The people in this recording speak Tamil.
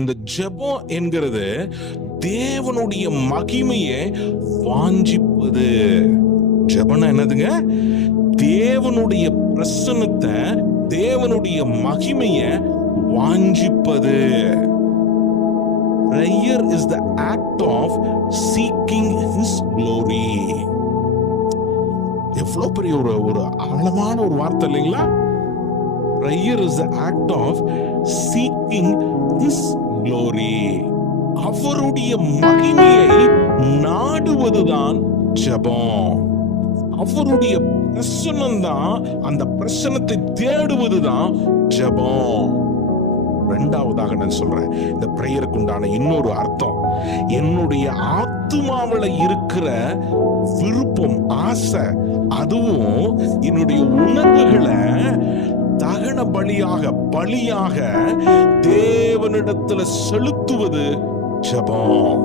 இந்த ஜெபம் என்கிறது தேவனுடைய மகிமையை வாஞ்சிப்பது. ஜெபம்னா என்னதுங்க? தேவனுடைய பிரசன்னத்தை, தேவனுடைய மகிமையை வாஞ்சிப்பது. Prayer is the act of seeking His glory. எவ்வளவு பெரிய ஒரு ஆழமான ஒரு வார்த்தை இல்லைங்களா? Prayer is the act of seeking His glory. அவருடைய மகிமையை நாடுவதுதான் ஜெபம். அவருடைய பிரசன்னம் தான், அந்த பிரசன்னத்தை தேடுவதுதான் ஜெபம். இரண்டாவதாக நான் சொல்றேன், இந்த பிரேயருக்கு உண்டான இன்னொரு அர்த்தம், என்னுடைய ஆத்துமாவில் இருக்கிற விருப்பம், ஆசை, அதுவும் என்னுடைய உணர்வுகளை தகன பலியாக தேவனிடத்துல செலுத்துவது ஜெபம்.